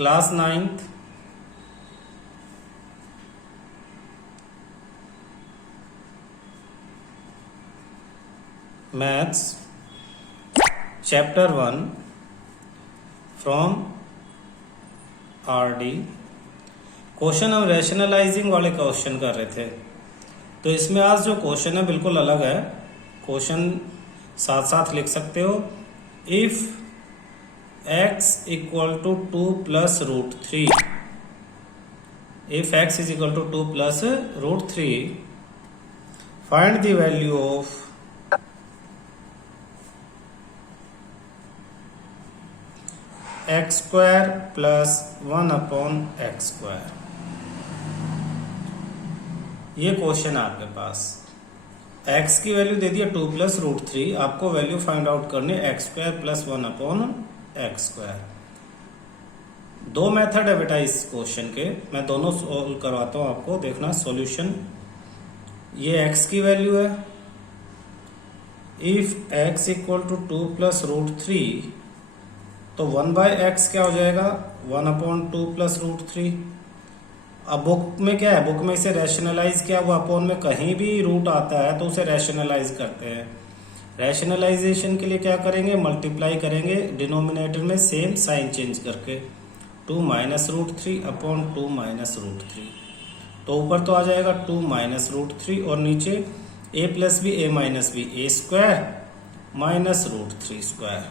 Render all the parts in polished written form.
Class 9th maths chapter 1 from RD. Question हम rationalising वाले question कर रहे थे, तो इसमें आज जो क्वेश्चन है बिल्कुल अलग है। क्वेश्चन साथ साथ लिख सकते हो। If x equal to 2 plus root 3, if x is equal to 2 plus root 3, find the value of x square plus 1 upon x square. ये क्वेश्चन है आपके पास। x की वैल्यू दे दिया 2 प्लस रूट 3, आपको वैल्यू फाइंड आउट करनी है X square plus 1 upon x square. दो method है बेटा इस क्वेश्चन के, मैं दोनों सोल्व करवाता हूं आपको। देखना सॉल्यूशन। ये x की वैल्यू है। If x equal to 2 plus root 3, तो 1 बाय एक्स क्या हो जाएगा 1 अपॉन 2 प्लस रूट 3। अब बुक में क्या है, बुक में इसे रैशनलाइज किया हुआ, अपॉन में कहीं भी रूट आता है तो उसे रैशनलाइज करते हैं। रैशनलाइजेशन के लिए क्या करेंगे, मल्टीप्लाई करेंगे डिनोमिनेटर में सेम साइन चेंज करके, 2 minus root 3 upon 2 minus root 3। तो ऊपर तो आ जाएगा 2 माइनस रूट 3 और नीचे a plus b a minus b, a square minus root 3 square.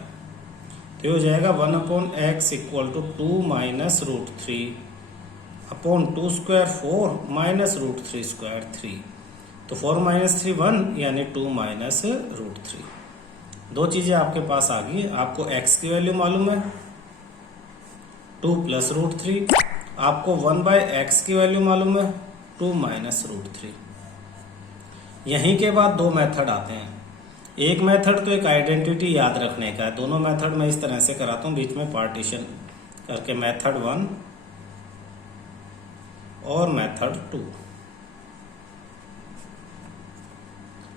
तो हो जाएगा 1 upon x equal to 2 minus root 3 upon 2 square 4 minus root 3 square 3। तो 4 माइनस 3 1, यानी 2 माइनस रूट 3। दो चीजें आपके पास आ गई। आपको x की वैल्यू मालूम है 2 प्लस रूट 3, आपको 1 बाय एक्स की वैल्यू मालूम है 2 माइनस रूट 3। यहीं के बाद दो मेथड आते हैं। एक मेथड तो एक आइडेंटिटी याद रखने का है। दोनों मेथड मैं इस तरह से कराता हूं, बीच में पार्टीशन करके, मेथड 1 और मेथड 2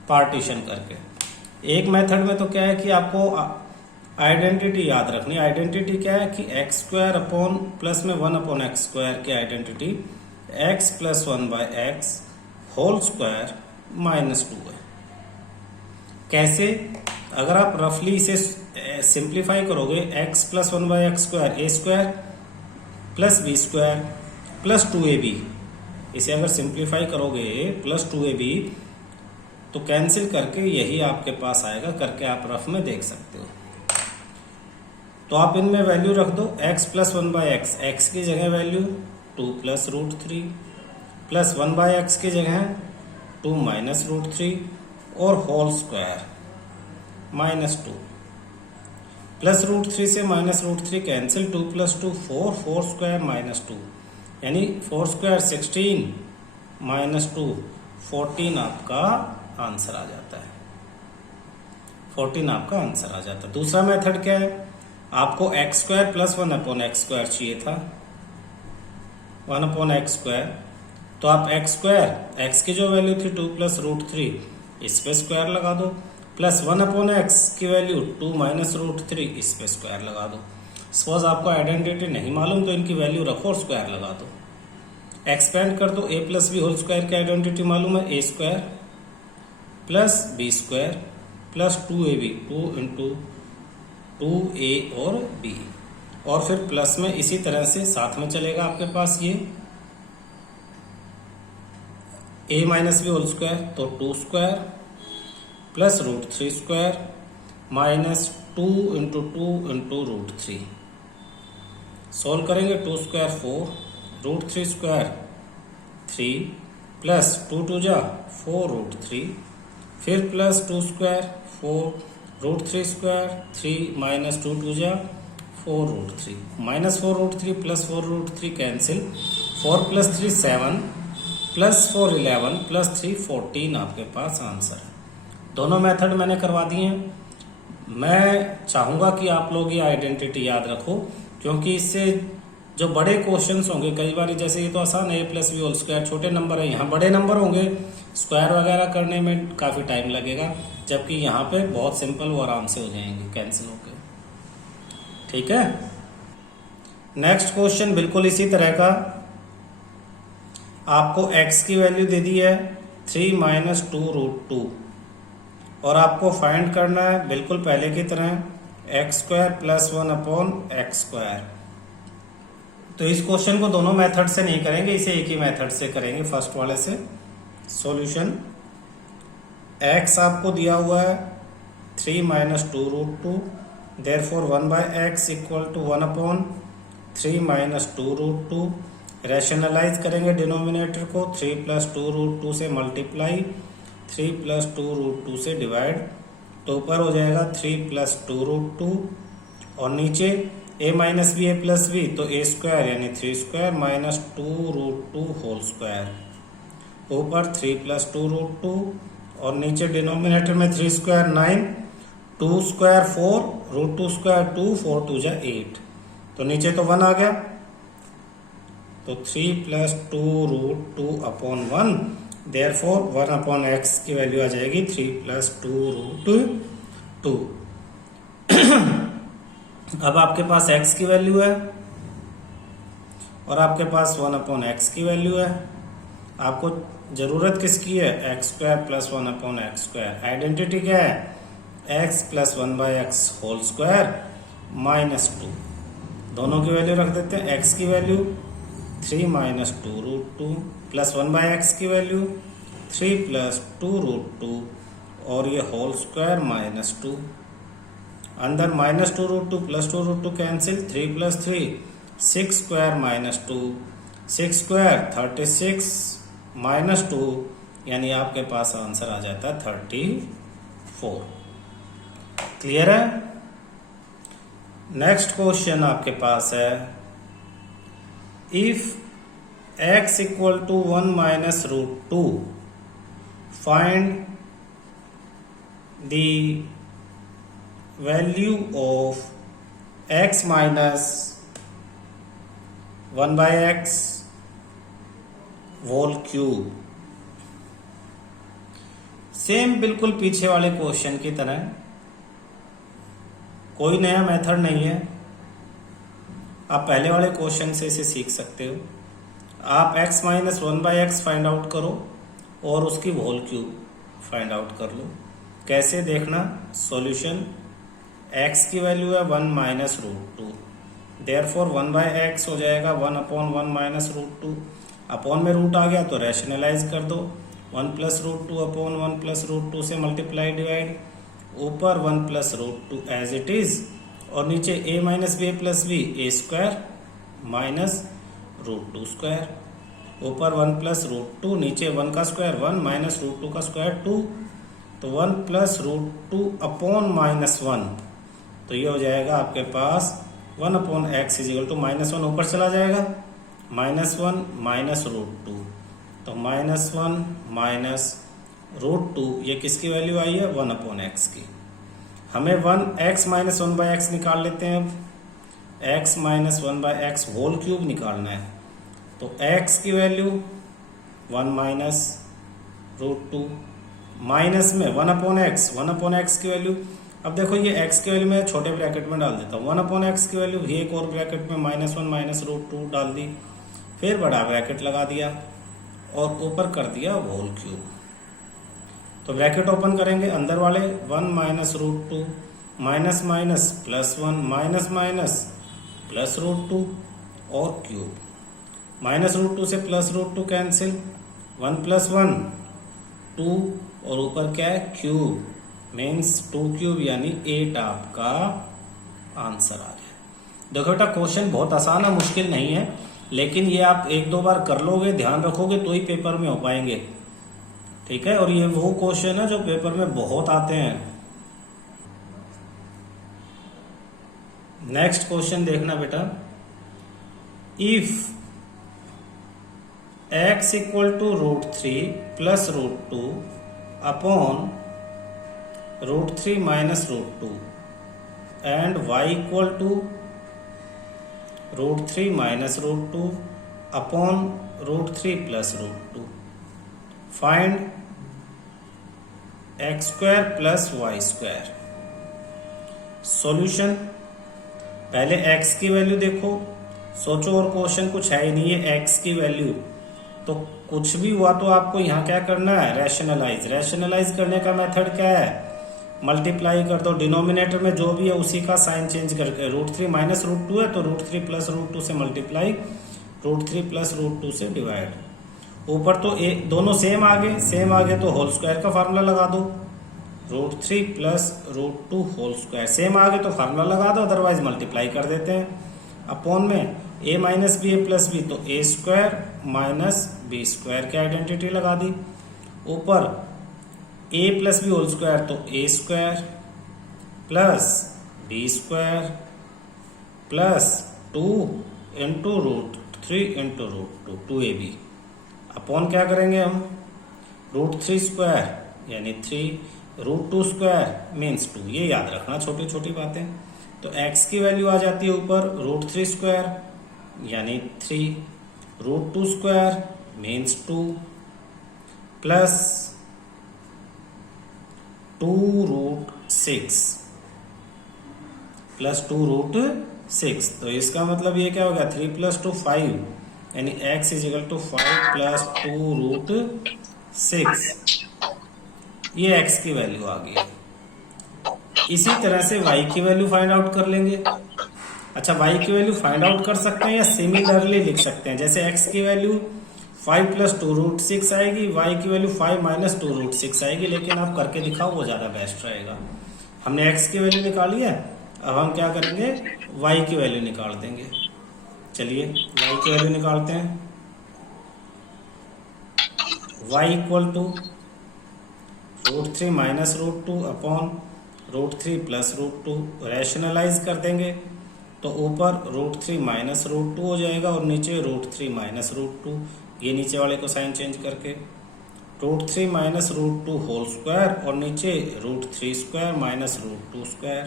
पार्टीशन करके। एक मेथड में तो क्या है कि आपको आइडेंटिटी याद रखनी। आइडेंटिटी क्या है कि एक्स स्क्वायर अपॉन प्लस में 1 अपॉन एक्स स्क्वायर की identity x plus 1 by x whole square minus 2 है। कैसे, अगर आप रफली इसे सिंप्लीफाई करोगे, x plus 1 by x square a square plus B square plus 2ab, इसे अगर सिंप्लीफाई करोगे प्लस 2ab, तो कैंसिल करके यही आपके पास आएगा। करके आप रफ में देख सकते हो। तो आप इनमें वैल्यू रख दो। x plus 1 by x, x की जगह value 2 plus root 3 plus 1 by x की जगह 2 माइनस रूट 3 और whole square minus 2 plus root 3 से minus root 3 cancel, 2 plus 2 4, 4 square minus 2, यानी 4 स्क्वायर 16 माइनस 2 14 आपका आंसर आ जाता है। 14 आपका आंसर आ जाता है। दूसरा मेथड क्या है, आपको x square plus 1 upon x square चाहिए था, 1 अपॉन एक्स स्क्वायर। तो आप एक्स स्क्वायर, एक्स की जो वैल्यू थी 2 प्लस रूट 3, इस पे स्क्वायर लगा दो, प्लस 1 अपॉन एक्स की वैल्यू 2 माइनस रूट 3, इस पे स्क्वायर लगा दो। सपोज आपको आइडेंटिटी नहीं मालूम तो इनकी वैल्यू रखो और स्क्वायर लगा दो। एक्सपेंड कर दो, a plus B whole square की आइडेंटिटी मालूम है, a square plus B square plus 2ab, 2 into 2a और b, और फिर प्लस में इसी तरह से साथ में चलेगा आपके पास ये a minus b whole square, तो 2 square plus root 3 square minus 2 into 2 into root 3। Solve करेंगे, 2 स्क्वायर 4, रूट 3 स्क्वायर 3 प्लस 2 2 जा 4 रूट 3, फिर plus 2 square 4 root 3 square 3 minus 2 2 जा 4 root 3, minus 4 root 3 plus 4 root 3 cancel, 4 plus 3 7 plus 4 11 plus 3 14 आपके पास answer है। दोनों method मैंने करवा दिए हैं। मैं चाहूंगा कि आप लोग ये आइडेंटिटी याद रखो, क्योंकि इससे जो बड़े क्वेश्चंस होंगे, कई बार जैसे ये तो आसान है, a plus B whole square, छोटे नंबर है, यहाँ बड़े नंबर होंगे, स्क्वायर वगैरह करने में काफी टाइम लगेगा, जबकि यहाँ पे बहुत सिंपल वो आराम से हो जाएंगे कैंसिल होके। ठीक है। नेक्स्ट क्वेश्चन बिल्कुल इसी तरह का, आपको x की वैल्यू दे दी है 3 माइनस 2√2 और आपको फाइंड करना है बिल्कुल पहले की तरह एक्स स्क्वायर प्लस 1/x²। तो इस क्वेश्चन को दोनों मेथड से नहीं करेंगे, इसे एक ही मेथड से करेंगे, फर्स्ट वाले से। सॉल्यूशन, x आपको दिया हुआ है 3 minus 2√2, therefore 1/x equal to 1/3 minus 2√2। Rationalise करेंगे डिनोमिनेटर को, 3 प्लस 2√2 से मल्टीप्लाई, 3 प्लस 2√2 से डिवाइड, तो ऊपर हो जाएगा 3 प्लस 2√2 और नीचे a minus b a plus b, तो a² यानी 3² माइनस 2√2 होल स्क्वायर, ऊपर 3 प्लस 2√2 और नीचे डिनोमिनेटर में 3² 9, 2² 4, √2² 2, 4 2 जा 8, तो नीचे तो 1 आ गया, तो 3 प्लस 2√2/1, देयरफॉर 1/x की वैल्यू आ जाएगी 3 प्लस 2√2। अब आपके पास x की वैल्यू है और आपके पास 1/x की वैल्यू है। आपको जरूरत किसकी है? x² plus 1/x²। आइडेंटिटी क्या है? x plus 1/x whole square minus 2। दोनों की वैल्यू रख देते हैं। x की वैल्यू 3 माइनस 2√2 प्लस 1/x की वैल्यू 3 प्लस 2√2 और ये होल स्क्वायर माइनस 2। अंदर minus 2√2 plus 2√2 cancel, 3 plus 3 6² minus 2, 6² 36 minus 2, यानी आपके पास आंसर आ जाता है 34। क्लियर है? नेक्स्ट क्वेश्चन आपके पास है, if x equal to 1 minus √2 find the value of x minus 1/x whole cube. Same बिल्कुल पीछे वाले क्वेश्चन की तरह, कोई नया मेथड नहीं है। आप पहले वाले क्वेश्चन से इसे सीख सकते हो। आप x minus 1/x find out करो और उसकी होल क्यूब फाइंड आउट कर लो। कैसे देखना? सॉल्यूशन, x की वैल्यू है 1 माइनस √2, देयरफॉर 1/x हो जाएगा 1/1 माइनस √2। अपॉन में रूट आ गया तो रैशनलाइज कर दो, 1 प्लस √2/1 प्लस √2 से मल्टीप्लाई डिवाइड, ऊपर 1 प्लस √2 एज इट इज और नीचे a minus b plus b a² minus √2², ऊपर 1 प्लस √2, नीचे 1 का स्क्वायर 1 माइनस √2 का स्क्वायर 2, तो 1 प्लस √2/-1, तो ये हो जाएगा आपके पास 1/x इजिकल टू -1, ऊपर चला जाएगा -1 माइनस √2, तो -1 माइनस √2, ये किसकी वैल्यू आई है? 1/x की। हमें 1x माइनस 1/x निकाल लेते हैं। अब x minus 1/x whole cube निकालना है, तो x की वैल्यू 1 माइनस √2 माइनस में 1/x की वैल्यू, अब देखो ये x की वैल्यू मैं छोटे ब्रैकेट में डाल देता हूँ, 1/x की वैल्यू भी एक और ब्रैकेट में -1 माइनस √2 डाल दी, फिर बड़ा ब्रैकेट लगा दिया और ऊपर कर दिया होल क्यूब। तो ब्रैकेट ओपन करेंगे, अंदर वाले 1 minus √2 minus minus plus 1 minus minus plus √2 और क्यूब, माइनस √2 से प्लस √2 कैंसिल, 1 प्लस 1 2 और ऊपर क्या है? क्यूब, मीन्स 2 क्यूब यानी 8 आपका आंसर आ गया। देखो बेटा क्वेश्चन बहुत आसान है, मुश्किल नहीं है, लेकिन ये आप 1-2 बार कर लोगे, ध्यान रखोगे तो ही पेपर में हो पाएंगे। ठीक है? और ये वो क्वेश्चन है जो पेपर में बहुत आते हैं। नेक्स्ट क्वेश्चन देखना बेटा, if x equal to √3 plus √2 upon √3 minus √2 and y equal to √3 minus √2 upon √3 plus √2, find x² plus y²। Solution, पहले x की वैल्यू देखो, सोचो, और क्वेश्चन कुछ है ही नहीं, है एक्स की वैल्यू। तो कुछ भी हुआ तो आपको यहाँ क्या करना है, रैशनलाइज। रैशनलाइज करने का मेथड क्या है, मल्टीप्लाई कर दो, डिनोमिनेटर में जो भी है उसी का साइन चेंज करके। √3 माइनस √2 है तो √3 प्लस √2 से मल्टीप्लाई, √3 प्लस √2 से डिवाइड। ऊपर तो दोनों सेम आ गए, सेम आ गए तो होल स्क्वायर का फार्मूला लगा दो, √3 प्लस √2 होल स्क्वायर। सेम आ गए तो फार्मूला लगा दो, अदरवाइज मल्टीप्लाई कर देते हैं। अपॉन में a minus b a plus b, तो a square minus b square की आइडेंटिटी लगा दी। ऊपर a plus B whole square, तो a square plus B square plus 2 into √3 into √2, 2ab। Upon क्या करेंगे हम, √3 स्क्वायर यानी 3, √2 स्क्वायर मीन्स 2। ये याद रखना, छोटी छोटी बातें। तो x की वैल्यू आ जाती है ऊपर √3 स्क्वायर यानी 3, √2 स्क्वायर मीन्स 2 प्लस 2√6 प्लस 2√6। तो इसका मतलब ये क्या हो गया, 3 प्लस 2 5 यानी x is equal to 5 plus 2√6। ये x की वैल्यू आ गई। इसी तरह से y की वैल्यू फाइंड आउट कर लेंगे। अच्छा, y की वैल्यू फाइंड आउट कर सकते हैं या सिमिलरली लिख सकते हैं। जैसे x की वैल्यू 5 प्लस 2√6 आएगी, y की वैल्यू 5 माइनस 2√6 आएगी, लेकिन आप करके दिखाओ, वो ज्यादा बेस्ट रहेगा। हमने x की वैल्यू निकाली है, अब हम क्या करेंगे, y की वैल्यू निकाल देंगे। चलिए y की वैल्यू निकालते हैं। y equal to √3 minus √2 upon √3 plus √2। Rationalise कर देंगे तो ऊपर √3 माइनस √2 हो जाएगा और नीचे √3 माइनस √2। ये नीचे वाले को साइन चेंज करके √3 माइनस √2 होल स्क्वायर और नीचे √3 स्क्वायर माइनस √2 स्क्वायर।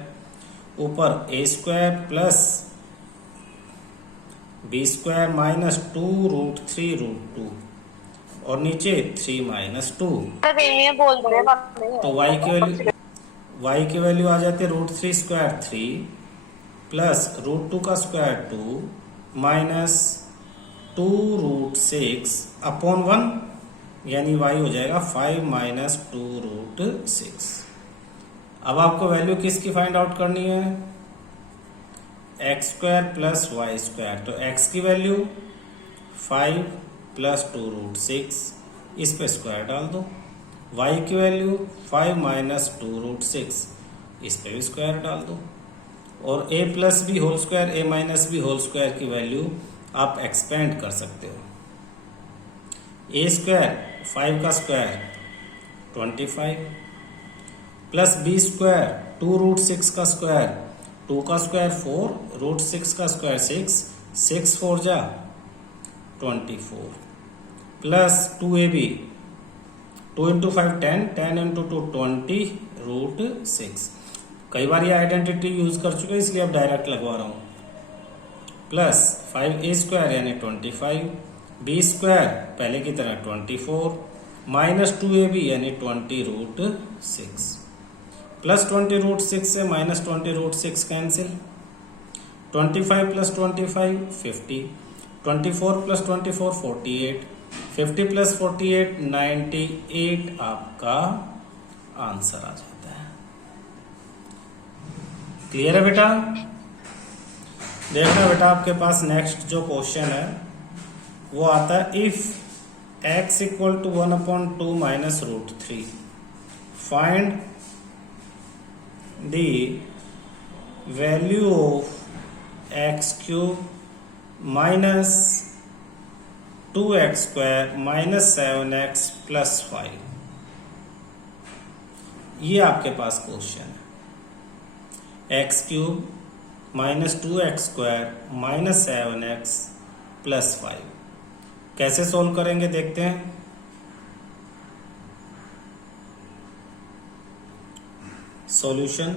ऊपर a square plus b square minus 2√3 √2 और नीचे 3 माइनस 2। तो y की वैल्यू आ जाती है √3 स्क्वायर 3 प्लस √2 का स्क्वायर 2 माइनस 2√6 अपॉन 1 यानी y हो जाएगा 5 माइनस 2√6। अब आपको वैल्यू किसकी फाइंड आउट करनी है, x square plus y square. तो x की वैल्यू 5 प्लस 2√6, इस पे स्क्वायर डाल दो। y की वैल्यू 5 माइनस 2√6, इस पे भी स्क्वायर डाल दो। और a plus B whole square, a minus b whole square की वैल्यू आप एक्सपेंड कर सकते हो। a स्क्वायर 5 का स्क्वायर 25 प्लस b स्क्वायर 2√6 का स्क्वायर, 2 का स्क्वायर 4, √6 का स्क्वायर 6, 6 4 जा 24 प्लस 2ab, 2 इंटू 5 10, 10 इंटू 2 20 √6। कई बार ये आइडेंटिटी यूज कर चुके हैं इसलिए अब डायरेक्ट लगवा रहा हूं। प्लस 5a स्क्वायर यानी 25, b स्क्वायर पहले की तरह 24 माइनस 2ab यानी 20√6 प्लस 20√6 से minus 20√6 cancel. 25 plus 25 50, 24 plus 24 48, 50 plus 48 98 आपका आंसर आ जाता है। क्लियर है बेटा? देखना बेटा, आपके पास नेक्स्ट जो क्वेश्चन है वो आता है if x equal to 1/2 minus √3 find the value of x cube minus 2x square minus 7x plus 5। ये आपके पास क्वेश्चन है, x cube minus 2x square minus 7x plus 5। कैसे सोल्व करेंगे देखते हैं। Solution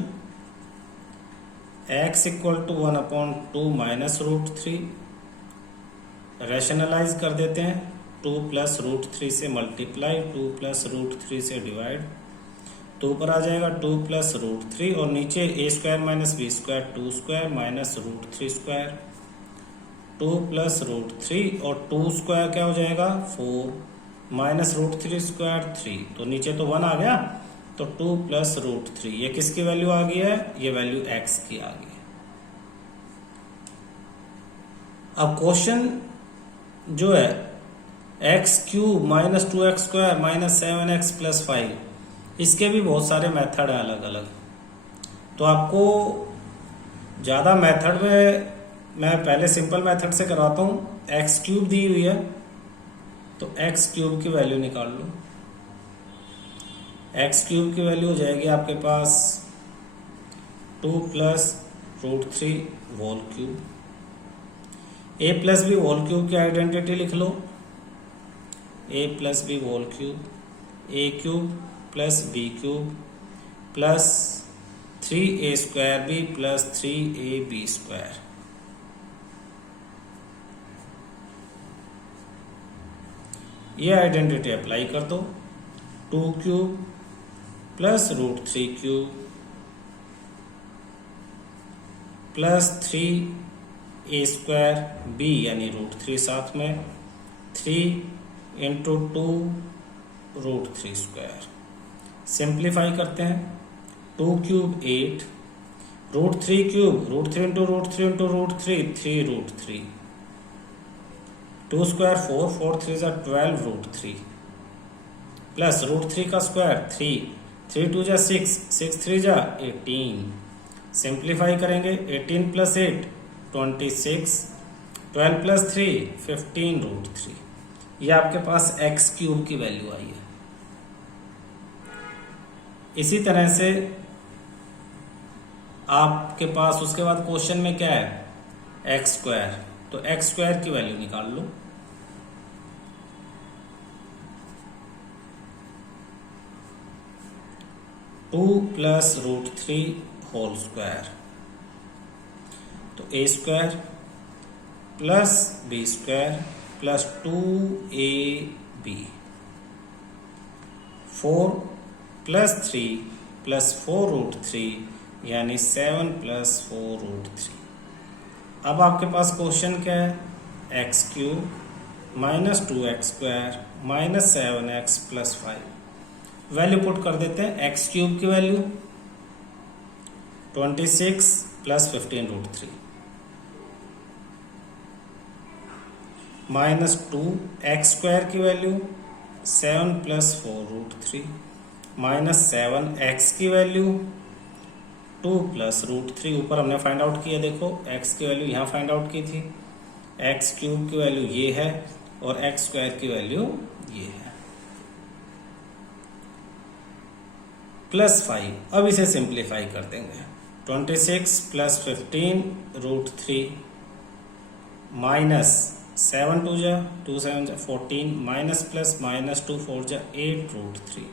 x equal to 1/2 minus √3, rationalise कर देते हैं। 2 प्लस √3 से मल्टीप्लाई, 2 प्लस √3 से डिवाइड, तो ऊपर आ जाएगा 2 प्लस √3 और नीचे a square minus b square 2 square minus √3 square 2 plus root 3 और 2 स्क्वायर क्या हो जाएगा 4 माइनस रूट 3 स्क्वायर 3, तो नीचे तो 1 आ गया, तो 2 प्लस रूट 3, ये किसकी वैल्यू आ गई है, ये वैल्यू x की आ गई है। अब क्वेश्चन जो है X cube minus 2x square minus 7x plus 5, इसके भी बहुत सारे मेथड है अलग अलग, तो आपको ज़्यादा मेथड में मैं पहले सिंपल मेथड से करवाता हूँ। एक्स क्यूब दी हुई है तो एक्स क्यूब की वैल्यू निकाल लो। एक्स क्यूब की वैल्यू हो जाएगी आपके पास 2 plus root 3 whole cube. A plus B whole cube की आइडेंटिटी लिख लो, A plus B whole cube, A cube plus B cube plus 3a square B plus 3ab square. ये आइडेंटिटी अप्लाई कर दो, 2 cube plus root 3 cube plus 3a square B यानी root 3 साथ में 3 into 2 root 3 square. Simplify करते हैं, 2 cube 8, root 3 cube root 3 into root 3 into root 3 3 root 3, 2 square 4 4 3 जा 12 root 3 plus root 3 का स्क्वायर 3 3 2 जा 6 6 3 जा 18। सिंप्लीफाई करेंगे, 18 प्लस 8 26, 12 प्लस 3 15 रूट 3। ये आपके पास एक्स क्यूब की वैल्यू आई है। इसी तरह से आपके पास उसके बाद क्वेश्चन में क्या है एक्स स्क्वायर, तो एक्स स्क्वायर की वैल्यू निकाल लो। Two plus root 3 whole square, तो A square plus B square plus 2ab, 4 plus 3 plus 4 root 3 यानी 7 प्लस 4 रूट 3। अब आपके पास क्वेश्चन क्या है, X cube minus 2x square minus 7x plus 5। Value put कर देते हैं, एक्स क्यूब की value 26 plus 15 root 3 minus 2 X square की value 7 plus 4 root 3 minus 7 X की वैल्यू 2 प्लस रूट 3, ऊपर हमने फाइंड आउट किया, देखो एक्स की वैल्यू यहाँ फाइंड आउट की थी, एक्स क्यूब की वैल्यू ये है और एक्स स्क्वायर की वैल्यू ये है, प्लस 5। अब इसे सिंप्लीफाई कर देंगे, 26 प्लस 15 रूट 3 माइनस 7 2 जा 2 7 जा 14 माइनस प्लस माइनस 2 4 जा 8 रूट 3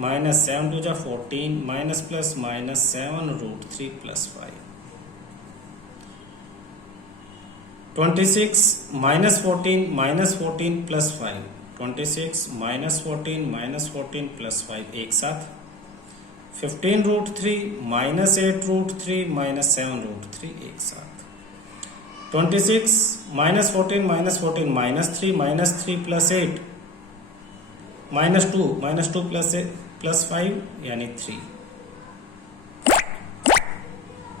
माइनस 7 2 जा 14 minus plus minus 7 root 3 plus 5। 26 minus 14 plus 5, 26 minus 14 plus 5 एक साथ, 15 root 3 minus 8 root 3 minus 7 root 3 एक साथ, 26 minus 14 minus 3 plus 8 minus 2 plus 5 यानी 3,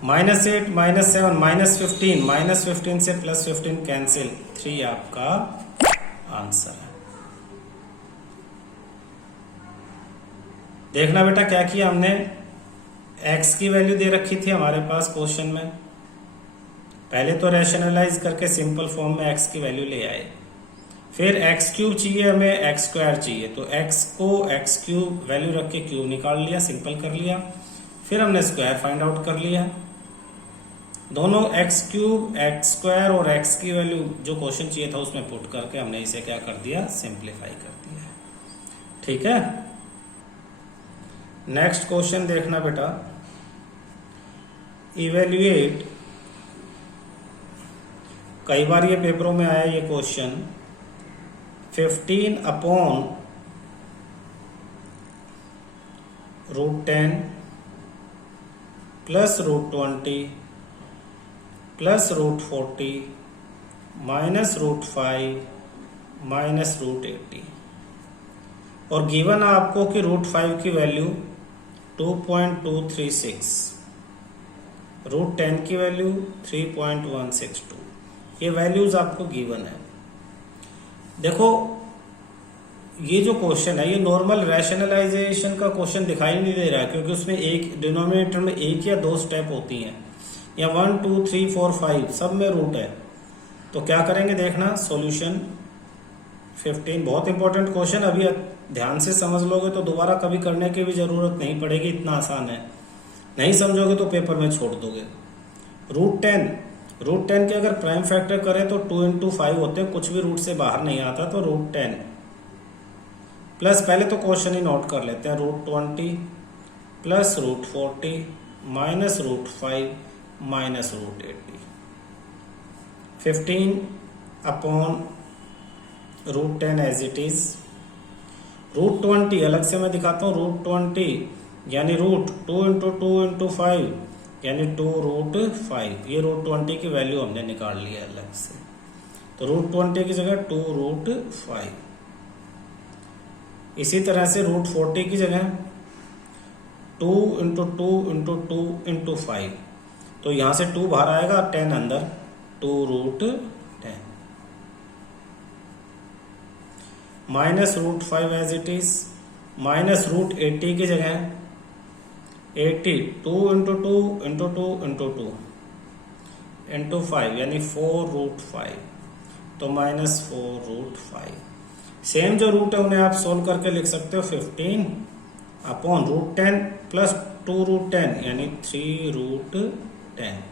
माइनस 8 माइनस 7 माइनस 15 से प्लस 15 कैंसिल, 3 आपका आंसर है। देखना बेटा क्या किया हमने, x की वैल्यू दे रखी थी हमारे पास क्वेश्चन में, पहले तो रैशनलाइज करके सिंपल फॉर्म में x की वैल्यू ले आए, फिर एक्स क्यूब चाहिए हमें, एक्स स्क्वायर चाहिए, तो x को एक्स क्यूब वैल्यू रख के क्यूब निकाल लिया, सिंपल कर लिया, फिर हमने स्क्वायर फाइंड आउट कर लिया। दोनों एक्स क्यूब एक्स स्क्वायर और x की वैल्यू जो क्वेश्चन चाहिए था उसमें पुट करके हमने इसे क्या कर दिया, सिंप्लीफाई कर दिया। ठीक है, नेक्स्ट क्वेश्चन देखना बेटा, इवेल्युएट, कई बार ये पेपरों में आया ये question, 15 upon root 10 plus root 20 plus root 40 -√5 -√80 और गिवन आपको कि √5 की वैल्यू 2.236, √10 की वैल्यू 3.162, ये वैल्यूज आपको गिवन है। देखो ये जो क्वेश्चन है ये नॉर्मल रैशनलाइजेशन का क्वेश्चन दिखाई नहीं दे रहा है, क्योंकि उसमें एक डिनोमिनेटर में एक या दो स्टेप होती हैं, या 1 2 3 4 5 सब में रूट है। तो क्या करेंगे देखना, सॉल्यूशन 15 बहुत इंपॉर्टेंट क्वेश्चन, अभी ध्यान से समझ लोगे तो दोबारा कभी करने की भी जरूरत नहीं पड़ेगी, इतना आसान है। नहीं समझोगे तो पेपर में छोड़ दोगे। √10 के अगर प्राइम फैक्टर करें तो 2 × 5 होते हैं, कुछ भी रूट से बाहर नहीं आता, तो √10 प्लस, पहले तो क्वेश्चन ही नोट कर लेते हैं, √20 plus √40 minus √5 minus √80, 15 upon √10 as it is. √20 अलग से मैं दिखाता हूँ, √20 यानी रूट 2 × 2 × 5 यानी 2√5, ये √20 की वैल्यू हमने निकाल लिया अलग से, तो √20 की जगह 2√5। इसी तरह से √40 की जगह 2 × 2 × 2 × 5, तो यहां से 2 बाहर आएगा, 10 अंदर, 2√10 minus √5 as it is, minus √80 की जगह 80, 2 × 2 × 2 × 2 × 5 यानी 4√5, तो माइनस 4√5। सेम जो रूट है उन्हें आप सोल्व करके लिख सकते हो, 15 अपॉन √10 प्लस 2√10 यानी 3√10,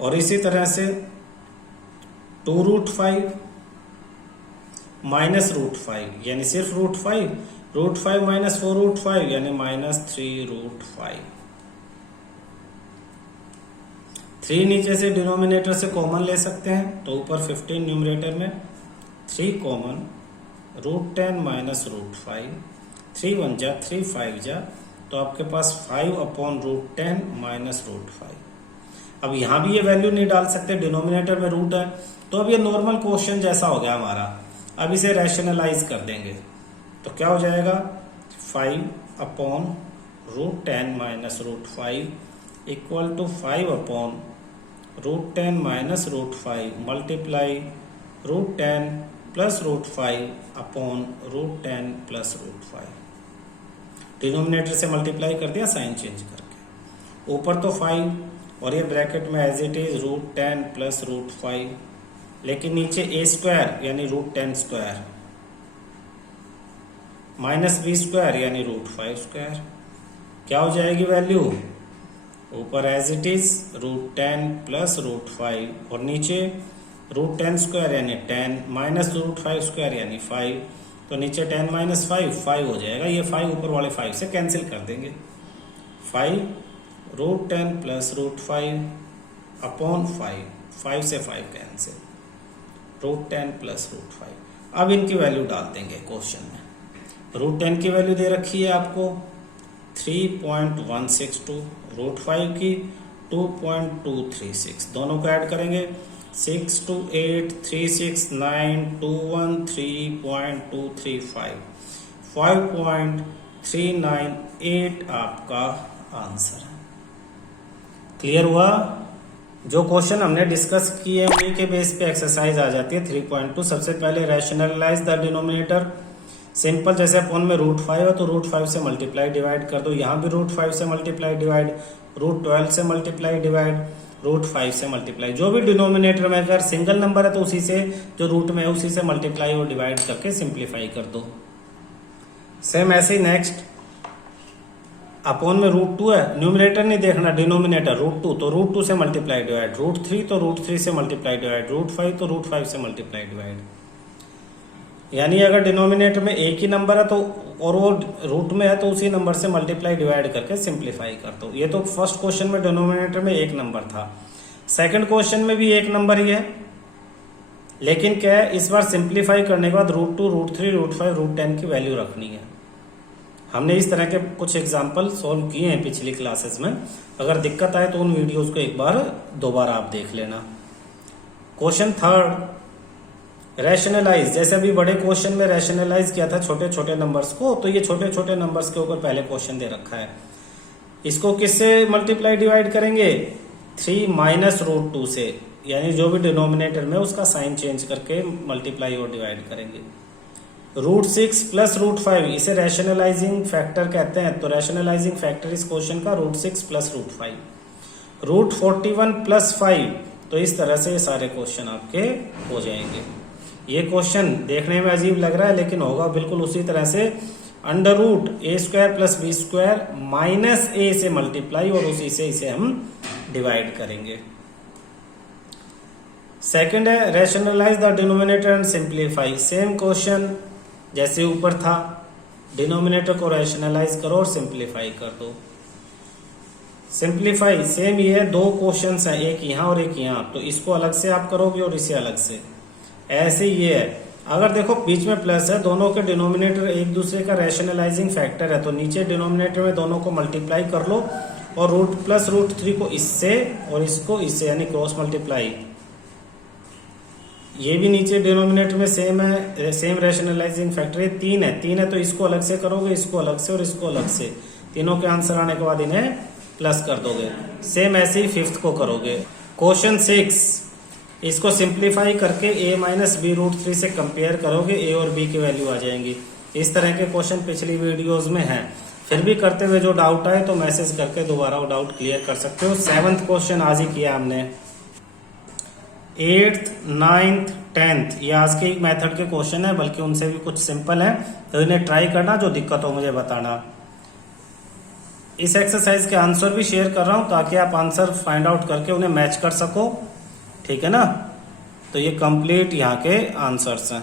और इसी तरह से 2√5 माइनस √5 यानी सिर्फ √5 माइनस 4√5 यानी माइनस 3√5। 3 नीचे से डिनोमिनेटर से कॉमन ले सकते हैं, तो ऊपर 15 न्यूमरेटर में, 3 कॉमन, √10 माइनस √5, 3 1 जा 3 5 जा, तो आपके पास 5 अपॉन √10 माइनस √5। अब यहां भी ये वैल्यू नहीं डाल सकते, डिनोमिनेटर में रूट है, तो अब ये नॉर्मल क्वेश्चन जैसा हो गया हमारा। अब इसे रैशनलाइज कर देंगे, तो क्या हो जाएगा, 5 upon √10 minus √5 equal to 5 upon √10 minus √5 multiply √10 plus √5 upon √10 plus √5। Denominator से मल्टीप्लाई कर दिया साइन चेंज करके, ऊपर तो 5 और ये ब्रैकेट में एज इट इज √10 प्लस √5, लेकिन नीचे a² यानी √10² माइनस b² यानी √5², क्या हो जाएगी वैल्यू, ऊपर एज इट इज √10 प्लस √5 और नीचे √10² यानी 10 माइनस √5² यानी 5, तो नीचे 10 माइनस 5 हो जाएगा, ये 5 ऊपर वाले 5 से कैंसिल कर देंगे, 5 √10 प्लस √5 अपॉन 5 से 5 कैंसिल, √10 प्लस √5। अब इनकी वैल्यू डाल देंगे क्वेश्चन में। √10 की वैल्यू दे रखी है आपको 3.162, √5 की 2.236, दोनों को ऐड करेंगे 6 2 8 3 6 9 2 1 3.235, 5.398 आपका आंसर है। क्लियर हुआ? जो क्वेश्चन हमने डिस्कस किए उन्हीं के बेस पे एक्सरसाइज आ जाती है 3.2। सबसे पहले रैशनलाइज द डिनोमिनेटर, सिंपल, जैसे अपन में √5 है तो √5 से मल्टीप्लाई डिवाइड कर दो, यहाँ भी √5 से मल्टीप्लाई डिवाइड, √12 से मल्टीप्लाई डिवाइड, √5 से मल्टीप्लाई, जो भी डिनोमिनेटर में अगर सिंगल नंबर है तो उसी से, जो रूट में है उसी से मल्टीप्लाई और डिवाइड करके सिंप्लीफाई कर दो। सेम ऐसे ही नेक्स्ट अपॉन में √2 है, न्यूमरेटर नहीं देखना, डिनोमिनेटर √2, तो √2 से मल्टीप्लाई डिवाइड, √3 तो √3 से मल्टीप्लाई डिवाइड, √5 तो √5 से मल्टीप्लाई डिवाइड। यानी अगर डिनोमिनेटर में एक ही नंबर है तो, और वो रूट में है तो उसी नंबर से मल्टीप्लाई डिवाइड करके सिंप्लीफाई कर दो। ये तो फर्स्ट क्वेश्चन में डिनोमिनेटर में एक नंबर था, सेकंड क्वेश्चन में भी एक नंबर ही है, लेकिन क्या है, इस बार सिंप्लीफाई करने के बाद √2 √3 √5 √10 की वैल्यू रखनी है। हमने इस तरह के कुछ एग्जाम्पल सॉल्व किए हैं पिछली क्लासेस में। अगर दिक्कत आए तो उन वीडियोस को एक बार दोबारा आप देख लेना। Question third, rationalise. जैसे अभी बड़े क्वेश्चन में रैशनलाइज किया था छोटे छोटे नंबर्स को, तो ये छोटे छोटे नंबर्स के ऊपर पहले क्वेश्चन दे रखा है। इसको किससे मल्टीप्लाई डिवाइड करेंगे? 3 माइनस रूट 2 से, यानी जो भी डिनोमिनेटर में उसका साइन चेंज करके मल्टीप्लाई और डिवाइड करेंगे। रूट 6 प्लस रूट 5, इसे रैशनलाइजिंग फैक्टर कहते हैं। तो रैशनलाइजिंग फैक्टर इस क्वेश्चन का root 6 plus root 5। Root 41 plus 5। तो इस तरह से ये सारे क्वेश्चन आपके हो जाएंगे। ये क्वेश्चन देखने में अजीब लग रहा है लेकिन होगा बिल्कुल उसी तरह से। Under root A square plus B square minus A से मल्टीप्लाई और उसी से इसे हम डिवाइड करेंगे। सेकंड है rationalise the denominator and simplify. Same question जैसे ऊपर था, डिनोमिनेटर को रैशनलाइज करो और सिंप्लीफाई कर दो। सिंप्लीफाई सेम ये है, 2 क्वेश्चंस हैं, एक यहाँ और एक यहाँ, तो इसको अलग से आप करोगे और इसे अलग से। ऐसे ये है, अगर देखो बीच में प्लस है, दोनों के डिनोमिनेटर एक दूसरे का रैशनलाइजिंग फैक्टर है, तो नीचे डिनोमिनेटर में दोनों को मल्टीप्लाई कर लो और रूट प्लस रूट 3 को इससे और इसको इससे, यानी क्रॉस मल्टीप्लाई। ये भी नीचे डिनोमिनेटर में सेम है, सेम रैशनलाइजिंग फैक्टर है। 3 है तो इसको अलग से करोगे, इसको अलग से और इसको अलग से, तीनों के आंसर आने के बाद इन्हें प्लस कर दोगे। सेम ऐसे ही 5th को करोगे। क्वेश्चन 6, इसको सिंप्लीफाई करके a माइनस बी रूट 3 से कंपेयर करोगे, a और b की वैल्यू आ जाएंगी। इस तरह के क्वेश्चन पिछली वीडियोस में हैं। फिर भी करते हुए जो डाउट आए तो मैसेज करके दोबारा वो डाउट क्लियर कर सकते हो। 7th क्वेश्चन आज ही किया हमने। 8th, 9th, 10th ये आज के मेथड के क्वेश्चन है, बल्कि उनसे भी कुछ सिंपल है, तो इन्हें ट्राई करना, जो दिक्कत हो मुझे बताना। इस एक्सरसाइज के आंसर भी शेयर कर रहा हूं ताकि आप आंसर फाइंड आउट करके उन्हें मैच कर सको, ठीक है ना। तो ये कंप्लीट यहाँ के आंसर्स हैं।